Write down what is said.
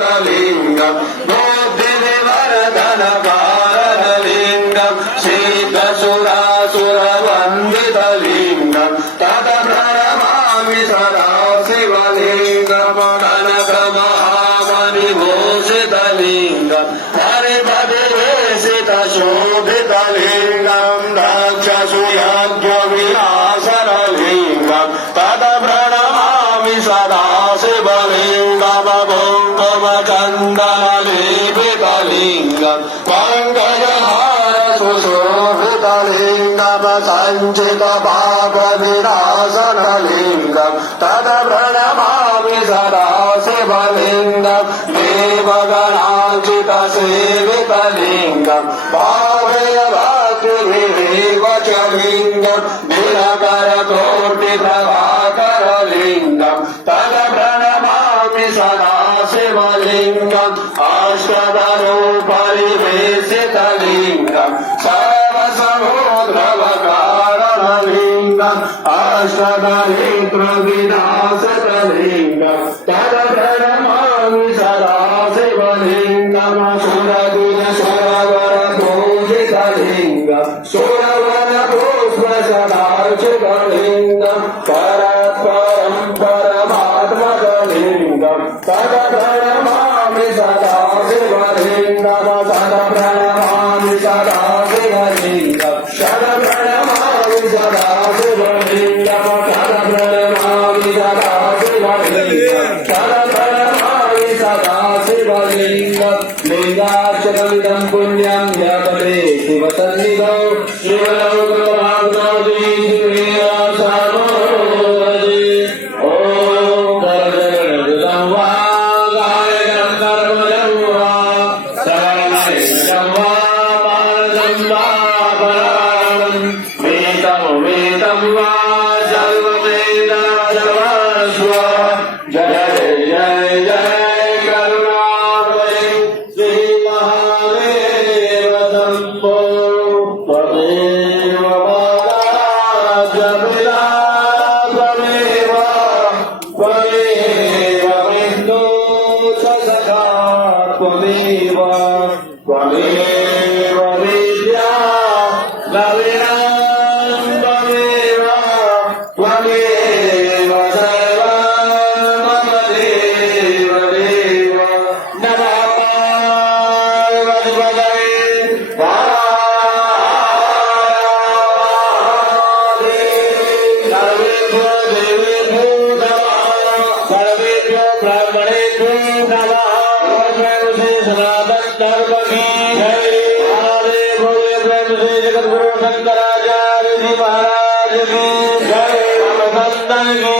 लिंगम बुद्धिविवरधन कारणलिंगम शीतसुरासुरवन्दितलिंगम तद प्रणमामि सदा शिवलिंगम कनकमहामणिभूषितलिंगम हरिपदिवेशितशोभितलिंगम दक्षसुयज्ञविनाशनलिंगम तद प्रणमामि सदा शिवलिंगम चन्दनलेपितलिंगम पङ्कजहार सुशोभितलिंगम सञ्चितपापविनाशनलिंगम तद प्रणमामि सदा शिवलिंगम देवगणार्चितसेवितलिंगम भावयभक्तिविवेकलिंगम दिनकरकोटिप्रभाकरलिंगम तद प्रणमामि सदा शिवलिंगम अष्टधरोपरिवेशितलिंगम सर्वसमुद्रवकारणलिंगम अष्टदरिद्रविनाशकलिंगम तद प्रणमामि सदा शिवलिंगम सुरगुणसुरवरपूजितलिंगम सुरवरपुष्पसदार्चितलिंगम परत्परं परमात्मकलिंगम तद प्रणमामि सदा शिवलिंगम तद प्रणमामि सदा शिवलिंगम तद प्रणमामि सदा शिवलिंगम तद प्रणमामि सदा शिवलिंगम तद प्रणमामि सदा शिवलिंगम लिंगार्चकमिदं पुण्यं यतते शिवसन्निधौ शिवलोकमाप्नोति श्रीरामसारोवरे ॐ कर्मजं वा कायकं कर्मजं वा सकलमयं वा मानसं वा पराणं वेदं वा सर्ववेदसर्वस्व जय जय जय करुणामये श्रीमहादेव शम्भो त्वमेव त्वमेव त्वमेव विष्णु सखा त्वमेव त्वमेव विद्या द्रविणं त्वमेव त्वमेव सर्वं मम देव देव नमः पार्वतीपतये सर्वेभ्यो देवेभ्यो नमः सर्वेभ्यो ब्राह्मणेभ्यो नमः सनातन धर्म की जय हरे भोले प्रेम से जगद्गुरु शंकराचार्य जी महाराज की जय रामचंद्र की